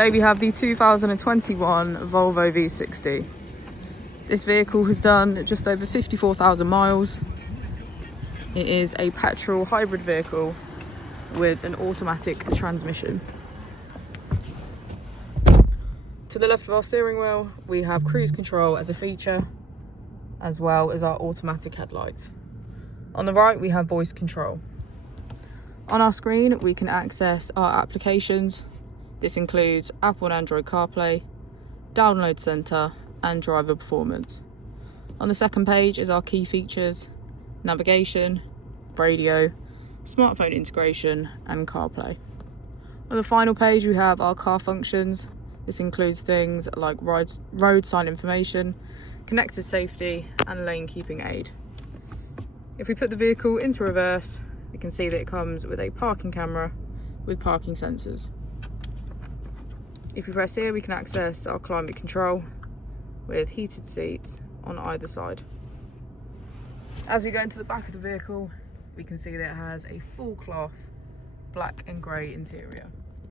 Today we have the 2021 Volvo V60. This vehicle has done just over 54,000 miles. It is a petrol hybrid vehicle with an automatic transmission. To the left of our steering wheel, we have cruise control as a feature, as well as our automatic headlights. On the right, we have voice control. On our screen, we can access our applications. This includes Apple and Android CarPlay, Download Center, and Driver Performance. On the second page is our key features, navigation, radio, smartphone integration, and CarPlay. On the final page, we have our car functions. This includes things like road sign information, connected safety, and lane keeping aid. If we put the vehicle into reverse, we can see that it comes with a parking camera with parking sensors. If we press here, we can access our climate control with heated seats on either side. As we go into the back of the vehicle, we can see that it has a full cloth black and grey interior.